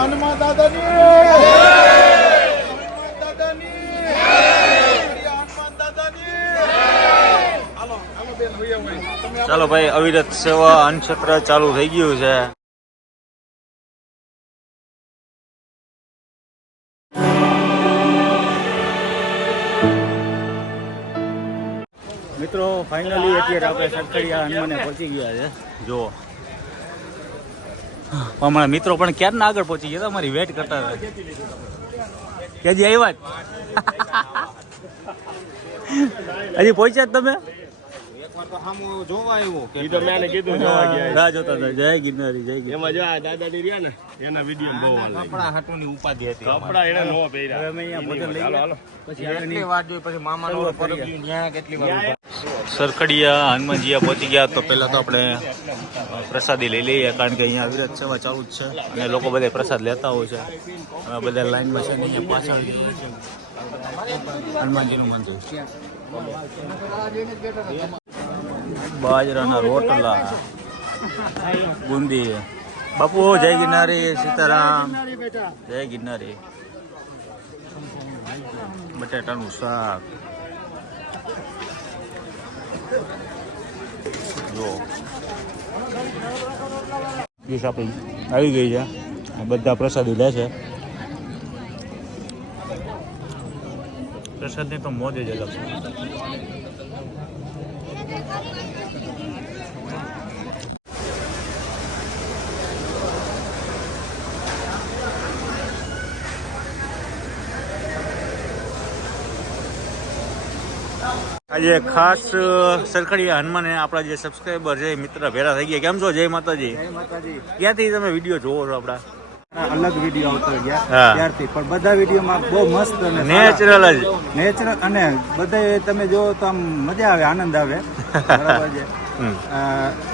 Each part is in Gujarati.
હનુમાન દાદાની હનુમાન દાદાની હનુમાન દાદાની. હાલો હાલો બેન હોય તમે. ચાલો ભાઈ, અવિરત સેવા અન્નક્ષેત્ર ચાલુ થઈ ગયું છે. મિત્રો ફાઇનલી અત્યારે આપણે સરખડીયા હનુમાને પહોંચી ગયા છે. જો અમારા મિત્રો પણ ક્યારના આગળ પહોંચી ગયા હતા, અમારી વેટ કરતા હતા. ક્યાંથી આવ્યા હજી પહોંચ્યા જ તમે? રાહ જોતા હતા. જય ગિરનારી, જય ગિરનારી. એના વિડીયો બહુ કપડા હાટુની ઉપાધિ હતી. કપડા એને નો પહેર્યા. હવે અમે અહીંયા ભોજન લઈ ગયા. પછી આગળની વાત જોઈ પછી મામાનો પરબ ન્યા કેટલી વાર સરખડીયા હનુમાનજીયા પહોંચી ગયા. તો પહેલા તો આપણે પ્રસાદી લઈ લઈએ, કારણ કે અહીંયા અવિરત સેવા ચાલુ જ છે અને લોકો બધા પ્રસાદ લેતા હોય છે. અમે બધા લાઈનમાં છે. અહીંયા પાછળ હનુમાનજીનું મંદિર, બાજરાના રોટલા, બુંદી. બાપુ જય ગિરનારી, સીતારામ, જય ગિરનારી. બટાટાનું શાક, જો ડીશ આપણી આવી ગઈ છે. બધા પ્રસાદી લે છે. પ્રસાદની તો મોજ જ અલગ છે. આજે ખાસ સરખડીયા હનુમાને આપણા જે સબસ્ક્રાઈબર છે મિત્ર ભેરા થઈ ગયા. કેમ છો? જય માતાજી. જય માતાજી. ક્યાંથી તમે વિડીયો જોવો છો આપણા? અલગ વિડીયો આવતો ગયા હા. ત્યારથી, પણ બધા વિડીયોમાં બહુ મસ્ત અને નેચરલ જ. નેચરલ અને બધા તમે જો તો આમ મજા આવે, આનંદ આવે. બરાબર છે.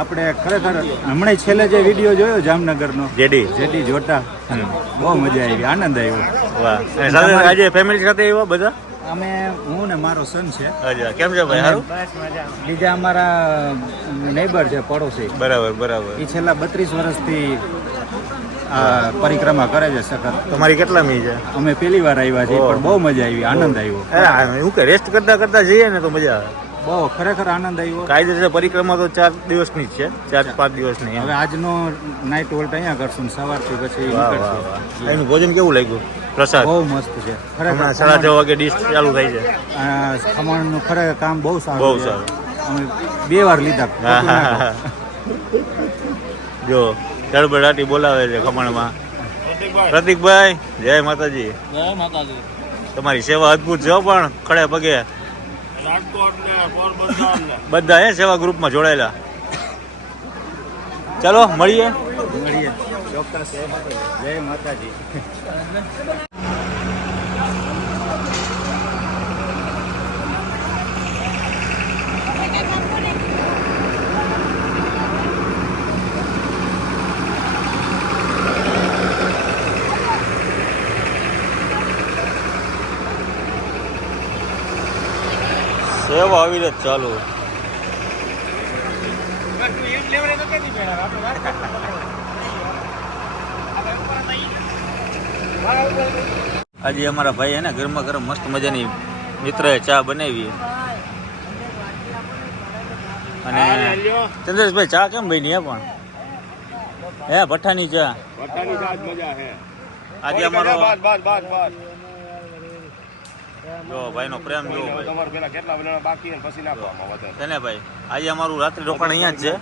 આપણે ખરેખર હમણાં છેલ્લે જે વિડીયો જોયો જામનગરનો જેડી જોટા, બહુ મજા આવી, આનંદ આવ્યો. વાહ. અને સાથે આજે ફેમિલી સાથે આવ્યા બધા? અમે હું ને મારો સન છે. અચ્છા, કેમ છે ભાઈ? સારું. બીજા અમારા નેબર છે, પડોશી. બરાબર બરાબર. એ છેલ્લા 32 વર્ષથી પરિક્રમા કરે છે સખત. તમારી કેટલા મી છે? અમે પહેલી વાર આવ્યા છીએ, પણ બહુ મજા આવી, આનંદ આવ્યો. શું કે રેસ્ટ કરતા કરતા જઈએ ને તો મજા આવે. બહુ ખરેખર આનંદ આવ્યો. કાયદેસર પરિક્રમા તો 4 દિવસની જ છે, 4-5 દિવસની. હવે આજનો નાઇટ હોલ્ટ અહીંયા કરશું ને સવારથી પછી નીકળશું. એનું ભોજન કેવું લાગ્યું? પ્રસાદ બહુ મસ્ત છે ખરેખર. 6:30 વાગે ડીશ ચાલુ થઈ છે. ખમણનું ખરેખર કામ બહુ સારું. બહુ સારું. અમે 2 વાર લીધા. જો ગડબડાટી બોલાવે છે ખમણમાં. પ્રતિકભાઈ, જય માતાજી. જય માતાજી. તમારી સેવા અદભુત છે પણ ખડે પગે રાજકોટ ને પોરબંદર ને બધા સેવા ગ્રુપમાં જોડાયેલા. ચાલો મળીએ. ચોક્કસ. જય માતાજી. સેવા અવિરત ચાલુ. આજે અમારા ભાઈ હે ને ગરમા ગરમ મસ્ત મજાની મિત્રએ ચા બનાવી. અને ચંદ્રેશભાઈ ચા કેમ બની? હે પણ હે ભઠ્ઠાની ચા. ભઠ્ઠાની સાજ મજા હે. આજે અમારો બસ જો ભાઈનો પ્રેમ જો ભાઈ. તમારે પેલા કેટલા બનાવવા બાકી ને પછી નાખવામાં વધારે. તેને ભાઈ આજે અમારું રાત્રિ રોકાણ અહીંયા જ છે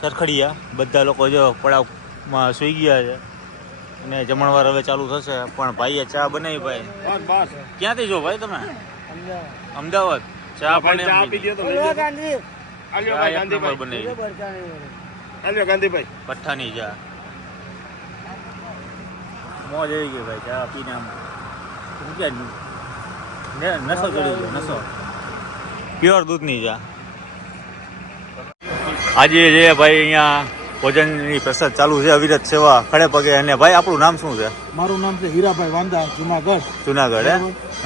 સરખડીયા. બધા લોકો જો પડાવમાં સૂઈ ગયા છે અને જમણવાર હવે ચાલુ થશે. પણ ભાઈએ ચા બનાવી ભાઈ. બસ ક્યાંથી જો ભાઈ તમે? અમદાવાદ. ચા પણ ચા આપી દો તો લઈ જાઓ. આલ્યો ભાઈ ગાંધીભાઈ બનાવી આલ્યો ગાંધીભાઈ ભઠ્ઠાની ચા. મોજ આવી ગઈ ભાઈ ચા પીને. આમ શું કે નશો ચડી ગયો, નશો. પ્યોર દૂધની ચા. આજે જે ભાઈ અહીંયા ભોજનની પ્રસાદ ચાલુ છે અવિરત સેવા ખડે પગે. અને ભાઈ આપણું નામ શું છે? મારું નામ છે હીરાભાઈ વાંદા, જુનાગઢ. જુનાગઢ. હે?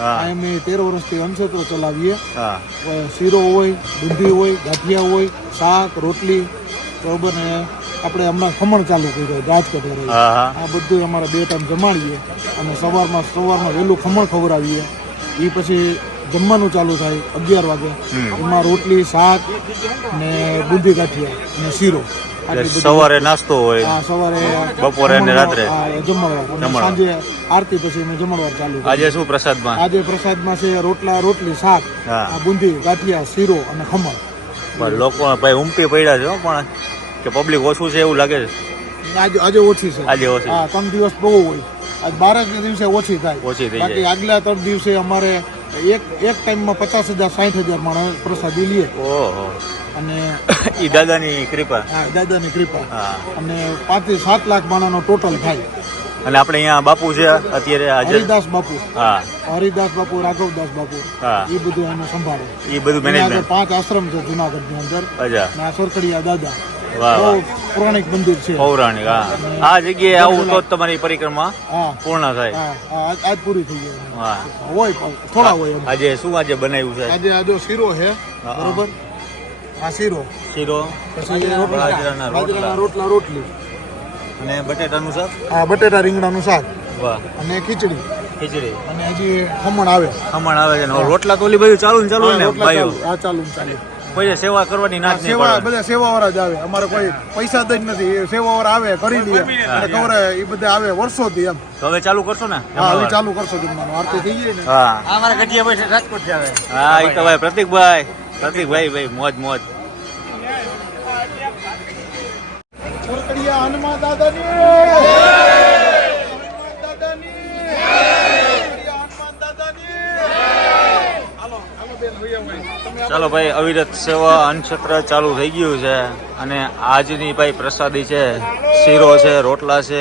હા. અમે 13 વર્ષથી અન્નક્ષેત્રો ચલાવીએ. હા. શીરો હોય, દૂધી હોય, ગાંઠિયા હોય, શાક, રોટલી, બરોબર ને આપણે હમણાં ખમણ ચાલુ કર્યું રાજકોટ હા હા આ બધું અમારે 2 ટાઈમ જમાડીએ અને સવારમાં વહેલું ખમણ ખવડાવીએ એ પછી જમવાનું ચાલુ થાય 11 વાગે એમાં રોટલી શાક ને બુંદી ગાંઠિયા અને શીરો સવારે નાસ્તો હોય હા સવારે બપોરે અને રાત્રે જમણવાર અને સાંજે આરતી પછી અમે જમણવાર ચાલુ કરીએ. આજે શું પ્રસાદમાં? આજે પ્રસાદમાં છે રોટલી શાક હા. બુંદી ગાંઠિયા શીરો અને ખમણ. પણ લોકો ભાઈ ઉમટી પડ્યા છે હો, પણ કે પબ્લિક ઓછું છે એવું લાગે છે. આજે ઓછી છે. આજે ઓછી. હા 3 દિવસ બહુ હોય. આજ 12 દિવસે ઓછી થાય. ઓછી થઈ બાકી જાય. આગલા 3 દિવસે અમારે એક ટાઈમમાં 50,000 60,000 માણસ પ્રસાદી લે ઓહો અને ઈ દાદાની કૃપા. હા દાદાની કૃપા હા. અને 5 થી 7 લાખ માણસનો ટોટલ થાય. અને આપણે અહીંયા બાપુ છે અત્યારે હાજર. હરિદાસ બાપુ હા હરિદાસ બાપુ રાઘવદાસ બાપુ હા એ બધું એનું સંભાળે. એ બધું મેનેજમેન્ટ. 5 આશ્રમ છે જુનાગઢની અંદર. અચ્છા અને આ સરખડીયા દાદા વાહ વાહ બહુ પૌરાણિક મંદિર છે. પૌરાણિક. હા આ જગ્યાએ આવું તો જ તમારી પરિક્રમા હા પૂર્ણ થાય. હા આજ પૂરી થઈ ગઈ. હા હોય પણ થોડા હોય એમ. આજે શું આજે બનાવ્યું છે? આજે આ જો શીરો છે બરોબર આ શીરો શીરો પછી બાજરાના રોટલા રોટલી અને બટેટાનું શાક. આ બટેટા રીંગણાનું શાક વાહ. અને ખીચડી ખીચડી અને હજી ખમણ આવે. ખમણ આવે છે ને રોટલા તો ઓલી બધું ચાલુ ને ચાલુ ને રોટલા ભાઈઓ. ચાલુ. હા ચાલુ ચાલુ પછી સેવા કરવાની ના જ નહીં સેવા પડે. બધા સેવાવાળા જ આવે. અમારે કોઈ પૈસા જ નથી. એ સેવાવાળા આવે કરી દે અને ખવડાવે. એ બધા આવે વર્ષોથી એમ. તો હવે ચાલુ કરશો ને? હા હવે ચાલુ કરશો જમવાનું. આરતી થઈ ગઈ ને. હા અમારા ગઢિયા ભાઈ રાજકોટ થી આવે. હા એ તો ભાઈ પ્રતિકભાઈ ભાઈ મોજ મોજ. સરકડિયા હનુમાન દાદાની હનુમાન દાદાની હનુમાન દાદાની. હાલો હાલો બેન હોય તમે ચાલો ભાઈ અવિરત સેવા અન્નક્ષેત્ર ચાલુ થઈ ગયું છે અને આજની ભાઈ પ્રસાદી છે શીરો છે રોટલા છે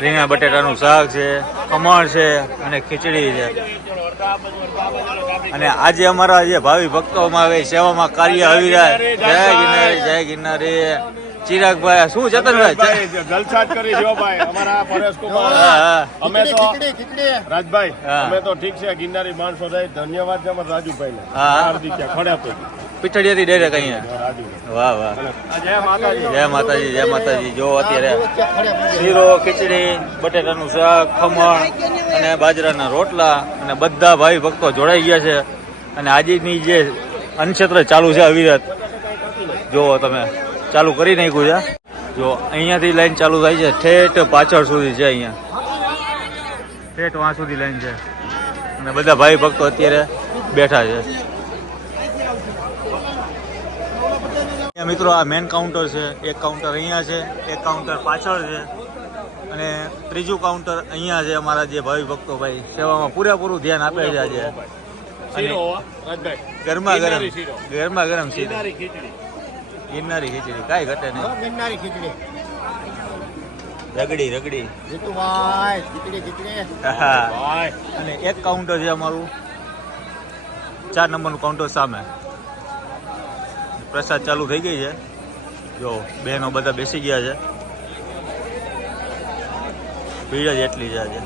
રીંગણા બટેટાનું શાક છે ખમણ છે અને ખીચડી છે. અને આજે અમારા જે ભાવિ ભક્તોમાં આવે સેવામાં કાર્ય અવિરત. જય ગિરનારી. ચિરાગભાઈ શું ચેતનભાઈ જલસા જ કરી જો ભાઈ અમારા પરેશ કુમાર. અમે તો રાજભાઈ અમે તો ઠીક છે ગિરનારી માણસો રહે. ધન્યવાદ છે અમારા રાજુભાઈ ને. હા. હાર્દિક ખડ્યા તો પીઠડિયાથી ડાયરેક્ટ અહીંયા. વાહ વાહ. જય માતાજી. જય માતાજી જય માતાજી. જો અત્યારે શીરો ખીચડી બટેટાનું શાક ખમણ અને બાજરાના રોટલા અને બધા ભાઈ ભક્તો જોડાઈ ગયા છે. અને આજની જે અન્નક્ષેત્ર ચાલુ છે અવિરત જુઓ તમે ચાલુ કરી નાખ્યું છે. જો અહીંયાથી લાઈન ચાલુ થાય છે ઠેઠ પાછળ સુધી છે. અહીંયા ઠેઠ વાં સુધી લાઈન છે અને બધા ભાઈ ભક્તો અત્યારે બેઠા છે. મિત્રો આ મેન કાઉન્ટર છે. એક કાઉન્ટર અહીંયા છે એક કાઉન્ટર પાછળ છે અને ત્રીજું કાઉન્ટર અહીંયા છે. અમારા જે ભાવિ ભક્તો ભાઈ સેવામાં પૂરેપૂરું ધ્યાન આપે છે આજે. અને ગરમા ગરમ શીરો ગિરનારી ખીચડી કાંઈ ઘટે નહીં. ગિરનારી ખીચડી રગડી જીતુભાઈ ખીચડી હા. અને એક કાઉન્ટર છે અમારું 4 નંબરનું કાઉન્ટર સામે. પ્રસાદ ચાલુ થઈ ગઈ છે. જો બહેનો બધા બેસી ગયા છે. ભીડ જ એટલી છે આજે.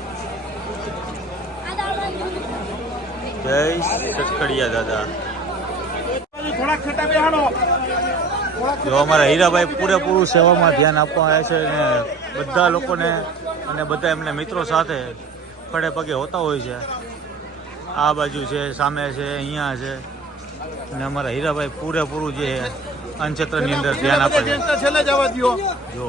જય સરકડિયા દાદા. જો અમારા હીરાભાઈ પૂરેપૂરું સેવામાં ધ્યાન આપવા આવ્યા છે અને બધા લોકોને અને બધા એમના મિત્રો સાથે ખડે પગે હોતા હોય છે. આ બાજુ છે સામે છે અહીંયા છે અને અમારા હીરાભાઈ પૂરેપૂરું જે અન્નક્ષેત્રની અંદર ધ્યાન આપે છે. છેલ્લે જવા દો. જો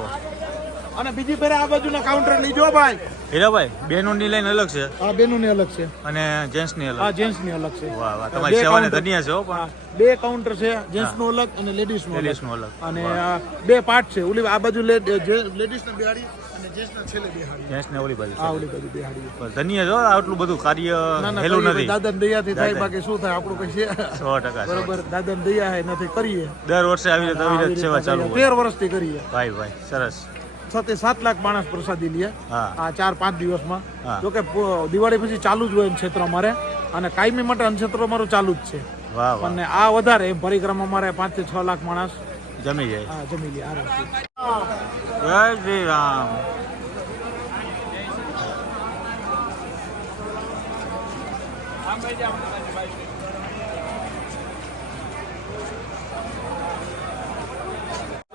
અને બીજી ફેરે આ બાજુના કાઉન્ટર લીજો ભાઈ. હીરાભાઈ બહેનોની લાઈન અલગ છે આ બેનોની અલગ છે અને જેન્ટ્સની અલગ. આ જેન્ટ્સની અલગ છે. વાહ વાહ તમારી સેવાને ધન્ય છે હો. પણ 2 કાઉન્ટર છે જેન્ટ્સનું અલગ અને લેડીઝનું લેડીઝનું અલગ. અને 2 પાર્ટ છે. ઓલી આ બાજુ લેડીઝને બેહાડી અને જેન્ટ્સને છેલ્લે બેહાડી. જેન્ટ્સને ઓલી બાજુ આ ઓલી બાજુ બેહાડી. પણ ધન્ય છો આટલું બધું કાર્ય હેલું નથી. દાદાની દયાથી થાય બાકી શું થાય આપણું કઈ છે 100%. બરોબર દાદાની દયા હે નથી કરીએ. દર વર્ષે આવી રીતે અવિરત સેવા ચાલુ હોય. 13 વર્ષથી કરીએ. ભાઈ સરસ. 7 લાખ માણસ પ્રસાદી લે હા આ 4-5 દિવસમાં. હા. જોકે દિવાળી પછી ચાલુ જ હોય ક્ષેત્ર અમારે અને કાયમી માટે ક્ષેત્ર અમારું ચાલુ જ છે. વાહ વાહ. અને આ વધારે એમ પરિક્રમા અમારે 5 થી 6 લાખ માણસ જમી જાય. હા જમી લે આરામથી. જય શ્રી રામ.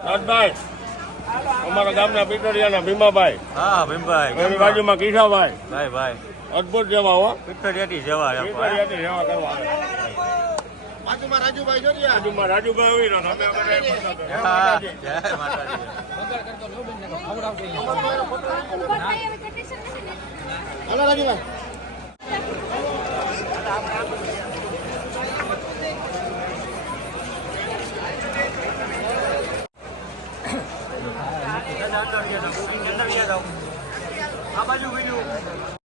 રાજભાઈ અમારા ગામના પીટરિયાના ભીમાભાઈ, હા ભીમભાઈ, એની બાજુમાં કિશાભાઈ, ભાઈ ભાઈ અદભુત જેવા હો, પિત્તળિયાથી જવા આપણે. પીટરિયાની સેવા કરવા આવે. બાજુમાં રાજુભાઈ આવી રહ્યા, અમે બધા હા, જય માતાજી. હાલો રાજુભાઈ. આ બાજુ બીજું